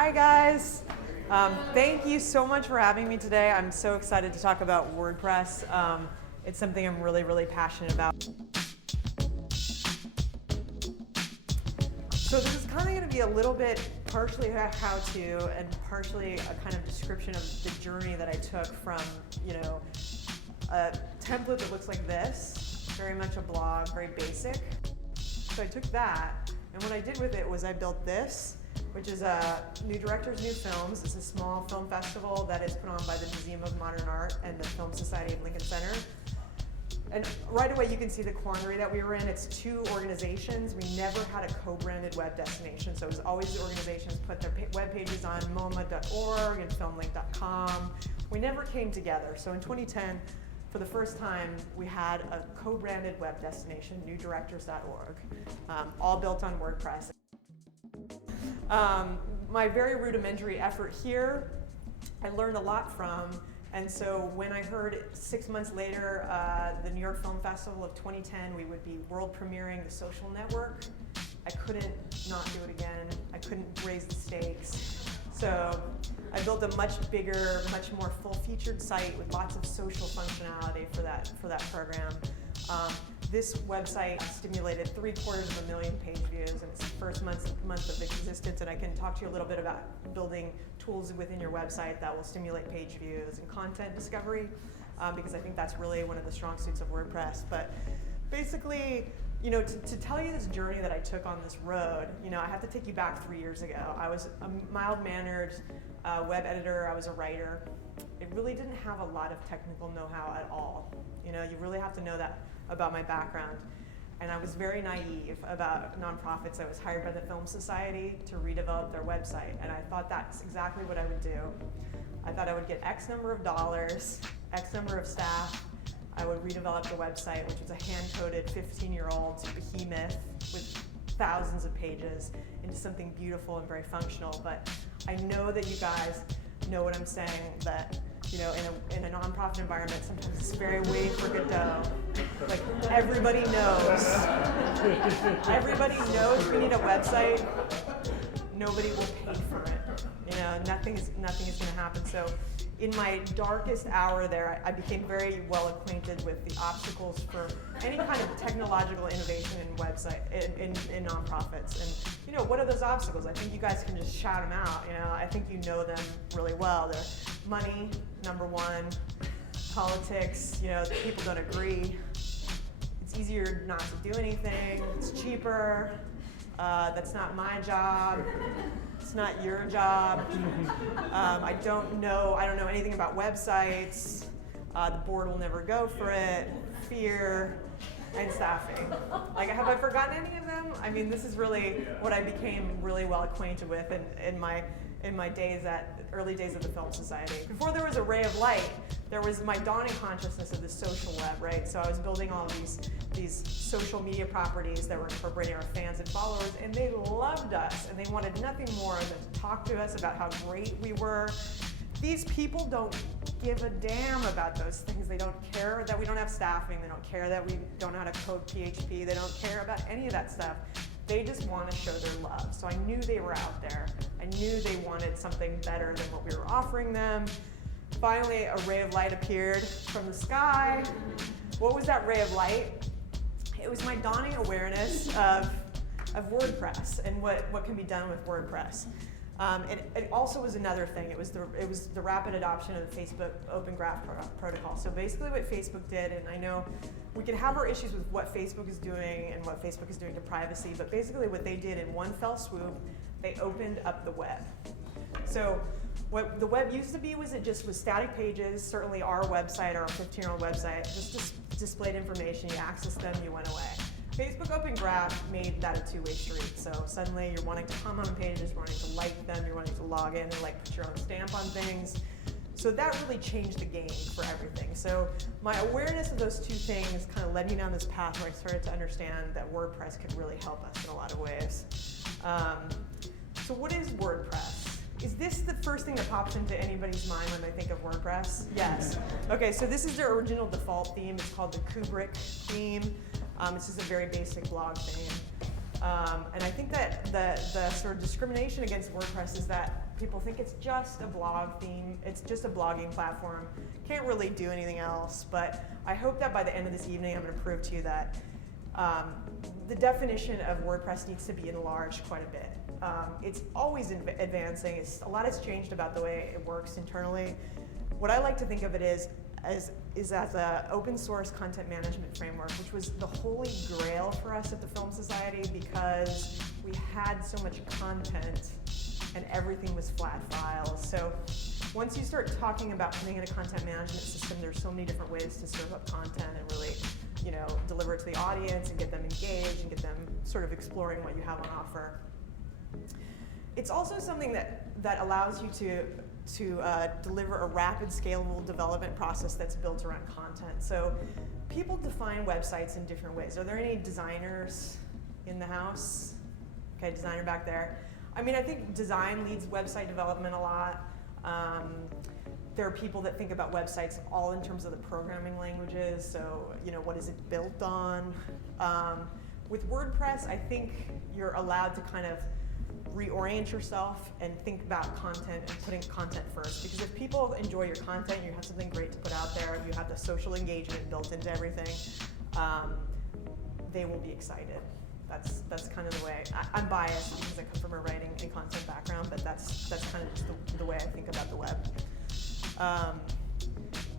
Hi guys. Thank you so much for having me today. I'm so excited to talk about WordPress. It's something I'm really passionate about. So this is kind of going to be a little bit partially a how-to and partially a kind of description of the journey that I took from, a template that looks like this, very much a blog, very basic. So I took that, and what I did with it was I built this, which is New Directors, New Films. It's a small film festival that is put on by the Museum of Modern Art and the Film Society of Lincoln Center. And right away you can see the quandary that we were in. It's two organizations. We never had a co-branded web destination, so it was always the organizations put their web pages on MoMA.org and filmlink.com. We never came together. So in 2010, for the first time, we had a co-branded web destination, newdirectors.org, all built on WordPress. My very rudimentary effort here, I learned a lot from, and so when I heard 6 months later, the New York Film Festival of 2010, we would be world premiering The Social Network, I couldn't not do it again. I couldn't raise the stakes. So I built a much bigger, much more full-featured site with lots of social functionality for that program. This website stimulated 750,000 page views in its first month of existence, and I can talk to you a little bit about building tools within your website that will stimulate page views and content discovery, because I think that's really one of the strong suits of WordPress. But basically, to tell you this journey that I took on this road, I have to take you back 3 years ago. I was a mild-mannered web editor. I was a writer. It really didn't have a lot of technical know-how at all. You really have to know that about my background. And I was very naive about nonprofits. I was hired by the Film Society to redevelop their website, and I thought that's exactly what I would do. I thought I would get X number of dollars, X number of staff. I would redevelop the website, which was a hand-coded 15-year-old behemoth with thousands of pages, into something beautiful and very functional. But I know that you guys know what I'm saying, that in a nonprofit environment, sometimes it's very wait for Godot. Like, everybody knows. Everybody knows we need a website. Nobody will pay for it. Nothing is going to happen. So in my darkest hour there, I became very well acquainted with the obstacles for any kind of technological innovation in nonprofits. And what are those obstacles? I think you guys can just shout them out. I think you know them really well. They're money, number one. Politics, people don't agree. It's easier not to do anything. It's cheaper. That's not my job. It's not your job. I don't know anything about websites. The board will never go for it. Fear and staffing. Have I forgotten any of them? I mean, this is really what I became really well acquainted with in my early days of the Film Society. Before there was a ray of light, there was my dawning consciousness of the social web, right? So I was building all these social media properties that were incorporating our fans and followers, and they loved us, and they wanted nothing more than to talk to us about how great we were. These people don't give a damn about those things. They don't care that we don't have staffing. They don't care that we don't know how to code PHP. They don't care about any of that stuff. They just want to show their love. So I knew they were out there. I knew they wanted something better than what we were offering them. Finally, a ray of light appeared from the sky. What was that ray of light? It was my dawning awareness of WordPress and what can be done with WordPress. It also was another thing. It was the rapid adoption of the Facebook Open Graph protocol. So basically what Facebook did, and I know we can have our issues with what Facebook is doing and what Facebook is doing to privacy, but basically what they did in one fell swoop, they opened up the web. So what the web used to be was static pages. Certainly our website, our 15-year-old website, just displayed information. You accessed them, you went away. Facebook Open Graph made that a two-way street. So suddenly you're wanting to comment on pages, you're wanting to like them, you're wanting to log in and put your own stamp on things. So that really changed the game for everything. So my awareness of those two things kind of led me down this path where I started to understand that WordPress could really help us in a lot of ways. So what is WordPress? Is this the first thing that pops into anybody's mind when they think of WordPress? Yes. Okay, so this is their original default theme. It's called the Kubrick theme. This is a very basic blog theme. And I think that the sort of discrimination against WordPress is that people think it's just a blog theme, it's just a blogging platform, can't really do anything else. But I hope that by the end of this evening I'm going to prove to you that the definition of WordPress needs to be enlarged quite a bit. It's always advancing. A lot has changed about the way it works internally. What I like to think of it as an open source content management framework, which was the holy grail for us at the Film Society because we had so much content and everything was flat files. So once you start talking about putting in a content management system, there's so many different ways to serve up content and really, deliver it to the audience and get them engaged and get them sort of exploring what you have on offer. It's also something that allows you to deliver a rapid, scalable development process that's built around content. So people define websites in different ways. Are there any designers in the house? Okay, designer back there. I mean, I think design leads website development a lot. There are people that think about websites all in terms of the programming languages. So, what is it built on? With WordPress, I think you're allowed to kind of reorient yourself and think about content and putting content first. Because if people enjoy your content, you have something great to put out there, you have the social engagement built into everything, they will be excited. That's kind of the way. I'm biased because I come from a writing and content background, but that's kind of just the way I think about the web.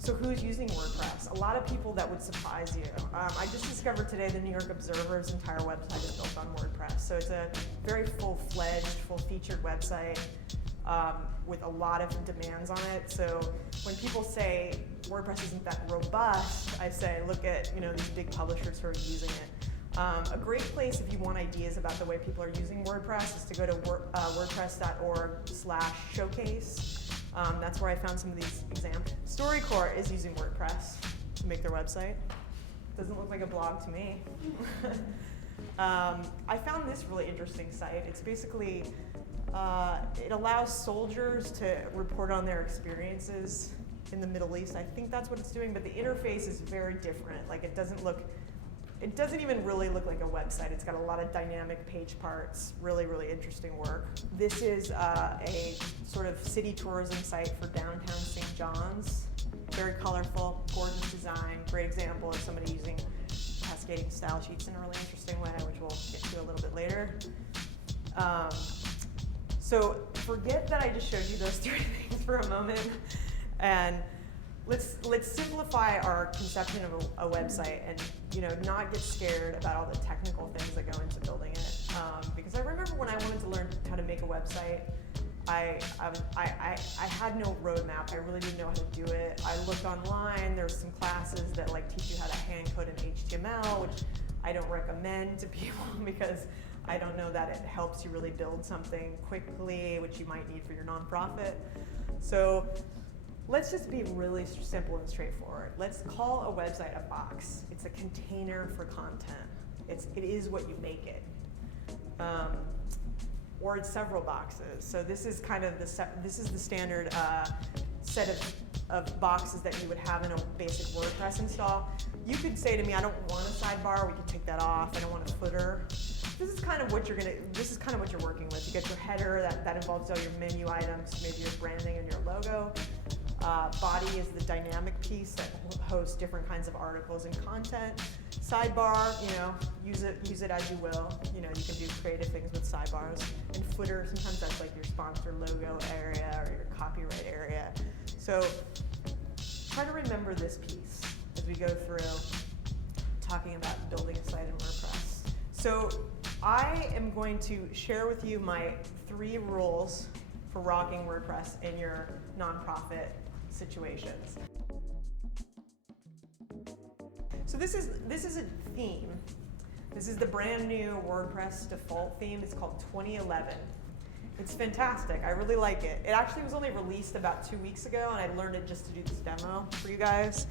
So who's using WordPress? A lot of people that would surprise you. I just discovered today the New York Observer's entire website is built on WordPress. So it's a very full-fledged, full-featured website with a lot of demands on it. So when people say WordPress isn't that robust, I say look at these big publishers who are using it. A great place if you want ideas about the way people are using WordPress is to go to wordpress.org/showcase. That's where I found some of these examples. StoryCorps is using WordPress to make their website. Doesn't look like a blog to me. I found this really interesting site. It's basically, it allows soldiers to report on their experiences in the Middle East. I think that's what it's doing, but the interface is very different. Like it doesn't even really look like a website. It's got a lot of dynamic page parts, really, really interesting work. This is a sort of city tourism site for downtown St. John's. Very colorful, gorgeous design, great example of somebody using cascading style sheets in a really interesting way, which we'll get to a little bit later. So forget that I just showed you those three things for a moment, and let's simplify our conception of a website and not get scared about all the technical things that go into building it. Because I remember when I wanted to learn how to make a website, I had no roadmap. I really didn't know how to do it. I looked online. There's some classes that teach you how to hand code in HTML, which I don't recommend to people because I don't know that it helps you really build something quickly, which you might need for your nonprofit. So let's just be really simple and straightforward. Let's call a website a box. It's a container for content. It is what you make it. Or it's several boxes. So this is kind of this is the standard set of boxes that you would have in a basic WordPress install. You could say to me, I don't want a sidebar. We can take that off. I don't want a footer. This is kind of what you're working with. You get your header that involves all your menu items, maybe your branding and your logo. Body is the dynamic piece that hosts different kinds of articles and content. Sidebar, use it as you will. You can do creative things with sidebars. And footer, sometimes that's like your sponsor logo area or your copyright area. So try to remember this piece as we go through talking about building a site in WordPress. So I am going to share with you my 3 rules for rocking WordPress in your nonprofit situations. So this is a theme. This is the brand new WordPress default theme. It's called 2011. It's fantastic. I really like it. It actually was only released about 2 weeks ago, and I learned it just to do this demo for you guys.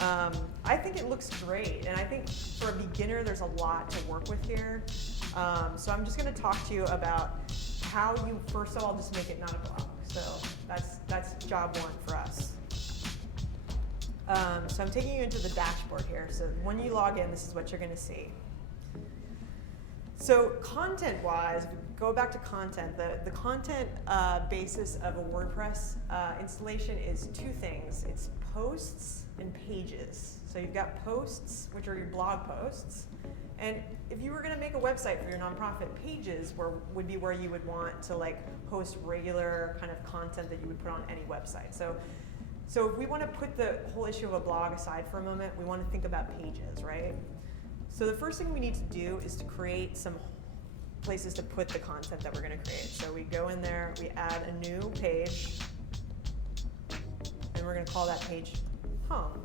I think it looks great, and I think for a beginner, there's a lot to work with here. So I'm just going to talk to you about how you, first of all, just make it not a blog. So that's job 1 for us. So I'm taking you into the dashboard here. So when you log in, this is what you're going to see. So content-wise, if we go back to content, the content basis of a WordPress installation is two things. It's posts and pages. So you've got posts, which are your blog posts. And if you were going to make a website for your nonprofit, pages would be where you would want to like host regular kind of content that you would put on any website. So if we want to put the whole issue of a blog aside for a moment, we want to think about pages, right? So the first thing we need to do is to create some places to put the content that we're going to create. So we go in there, we add a new page, and we're going to call that page home.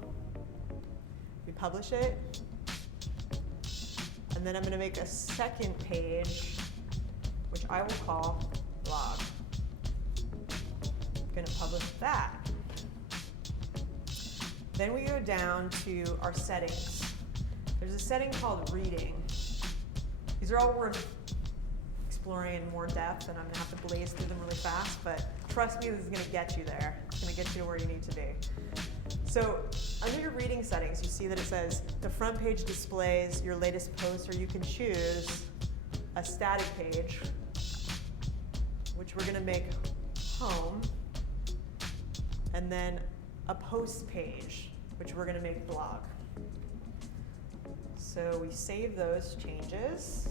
We publish it, and then I'm going to make a second page, which I will call blog. I'm going to publish that. Then we go down to our settings. There's a setting called reading. These are all worth exploring in more depth, and I'm going to have to blaze through them really fast, but trust me, this is going to get you there. It's going to get you to where you need to be. So under your reading settings, you see that it says the front page displays your latest post, or you can choose a static page, which we're going to make home, and then a post page, which we're going to make blog. So we save those changes.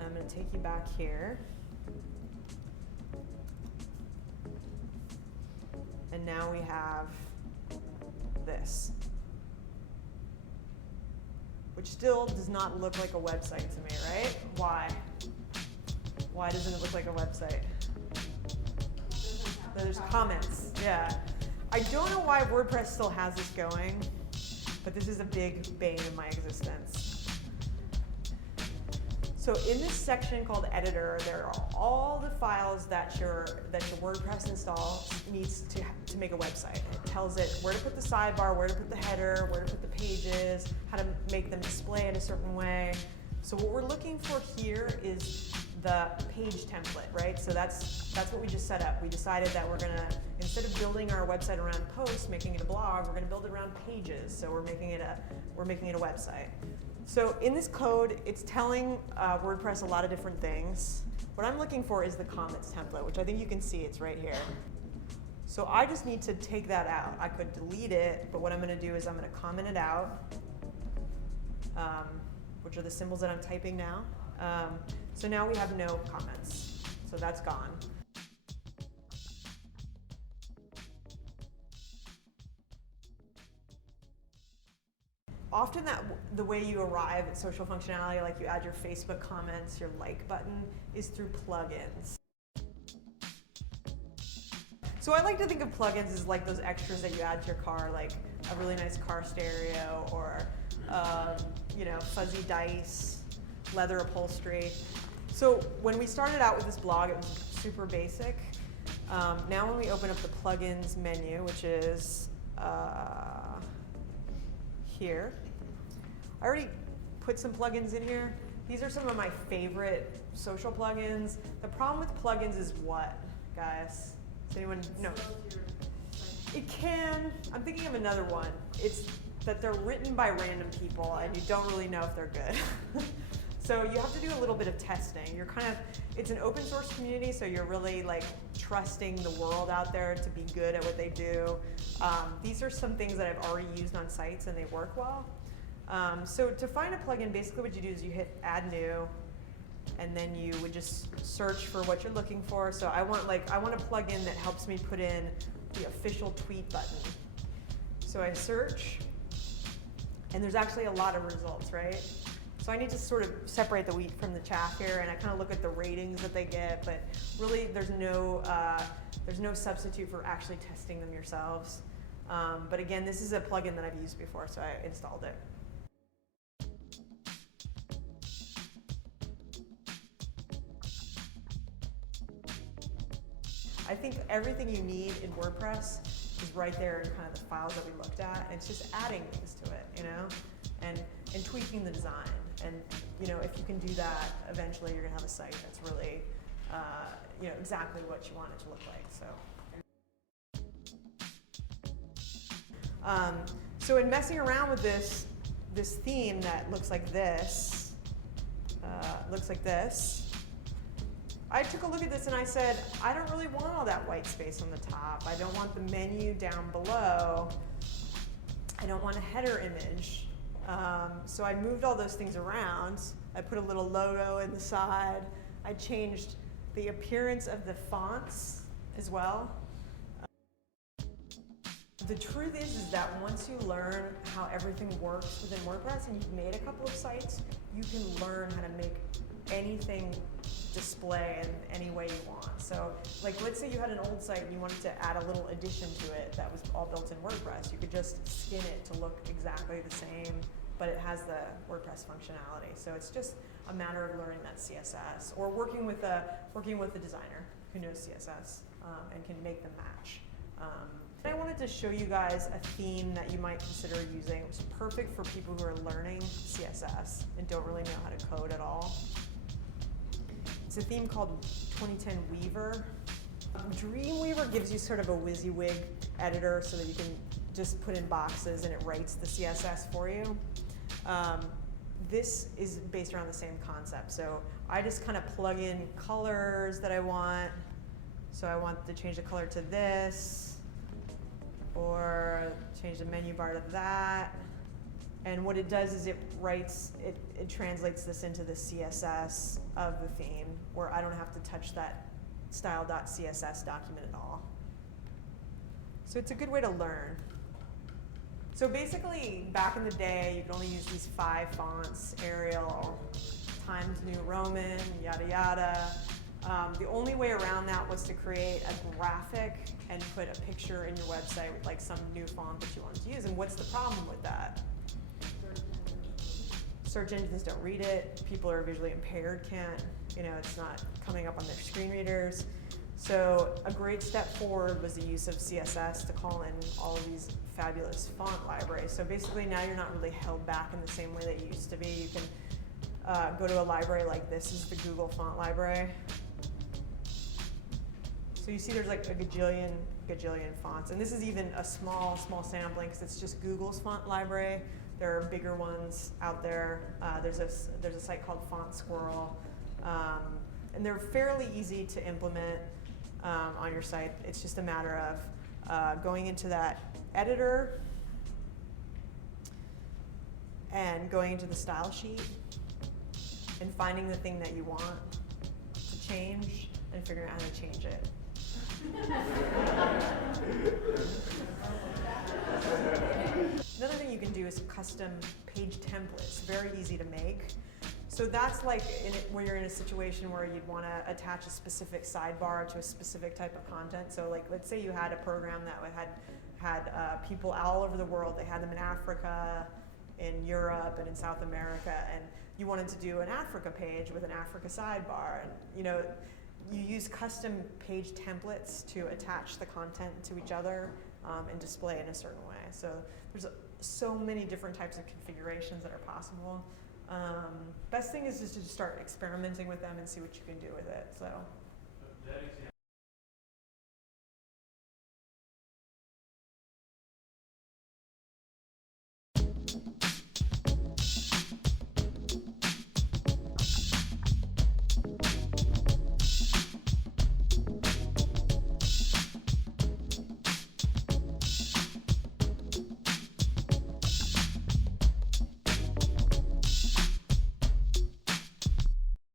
I'm going to take you back here. And now we have this, which still does not look like a website to me, right? Why? Why doesn't it look like a website? There's comments, yeah. I don't know why WordPress still has this going, but this is a big bane in my existence. So in this section called editor, there are all the files that your WordPress install needs to make a website. It tells it where to put the sidebar, where to put the header, where to put the pages, how to make them display in a certain way. So what we're looking for here is the page template, right? So that's what we just set up. We decided that we're gonna, instead of building our website around posts, making it a blog, we're gonna build it around pages. So we're making it a website. So in this code, it's telling WordPress a lot of different things. What I'm looking for is the comments template, which I think you can see it's right here. So I just need to take that out. I could delete it, but what I'm gonna do is I'm gonna comment it out, which are the symbols that I'm typing now. So now we have no comments. So that's gone. Often the way you arrive at social functionality, like you add your Facebook comments, your like button, is through plugins. So I like to think of plugins as like those extras that you add to your car, like a really nice car stereo or fuzzy dice, leather upholstery. So when we started out with this blog, it was super basic. Now when we open up the plugins menu, which is here, I already put some plugins in here. These are some of my favorite social plugins. The problem with plugins is what, guys? Does anyone know? It can. I'm thinking of another one. It's that they're written by random people and you don't really know if they're good. So you have to do a little bit of testing. It's an open source community, so you're really like trusting the world out there to be good at what they do. These are some things that I've already used on sites and they work well. So to find a plugin, basically what you do is you hit add new, and then you would just search for what you're looking for. So I want a plugin that helps me put in the official tweet button. So I search, and there's actually a lot of results, right? So I need to sort of separate the wheat from the chaff here, and I kind of look at the ratings that they get, but really there's no substitute for actually testing them yourselves. But again, this is a plugin that I've used before, so I installed it. I think everything you need in WordPress is right there in kind of the files that we looked at. And it's just adding things to it, and tweaking the design. And if you can do that, eventually you're gonna have a site that's really, exactly what you want it to look like. So in messing around with this theme that looks like this, looks like this. I took a look at this and I said, I don't really want all that white space on the top. I don't want the menu down below. I don't want a header image. So I moved all those things around. I put a little logo in the side. I changed the appearance of the fonts as well. The truth is that once you learn how everything works within WordPress and you've made a couple of sites, you can learn how to make anything display in any way you want. So, like, let's say you had an old site and you wanted to add a little addition to it that was all built in WordPress. You could just skin it to look exactly the same, but it has the WordPress functionality. So it's just a matter of learning that CSS or working with a designer who knows CSS and can make them match. I wanted to show you guys a theme that you might consider using. It was perfect for people who are learning CSS and don't really know how to code at all. It's a theme called 2010 Weaver. Dreamweaver gives you sort of a WYSIWYG editor so that you can just put in boxes and it writes the CSS for you. This is based around the same concept. So I just kind of plug in colors that I want. So I want to change the color to this, or change the menu bar to that. And what it does is it translates this into the CSS of the theme, where I don't have to touch that style.css document at all. So it's a good way to learn. So basically, back in the day, you could only use these 5 fonts: Arial, Times New Roman, yada yada. The only way around that was to create a graphic and put a picture in your website with like some new font that you wanted to use. And what's the problem with that? Search engines don't read it. People who are visually impaired can't, it's not coming up on their screen readers. So a great step forward was the use of CSS to call in all of these fabulous font libraries. So basically now you're not really held back in the same way that you used to be. You can go to a library like this. This is the Google font library. So you see there's like a gajillion fonts. And this is even a small sampling because it's just Google's font library. There are bigger ones out there. There's a site called Font Squirrel. And they're fairly easy to implement on your site. It's just a matter of going into that editor and going into the style sheet and finding the thing that you want to change and figuring out how to change it. Another thing you can do is custom page templates. Very easy to make. So that's like where you're in a situation where you'd want to attach a specific sidebar to a specific type of content. So like, let's say you had a program that had people all over the world. They had them in Africa, in Europe, and in South America, and you wanted to do an Africa page with an Africa sidebar. And you use custom page templates to attach the content to each other and display in a certain way. So there's so many different types of configurations that are possible. Best thing is just to start experimenting with them and see what you can do with it. So.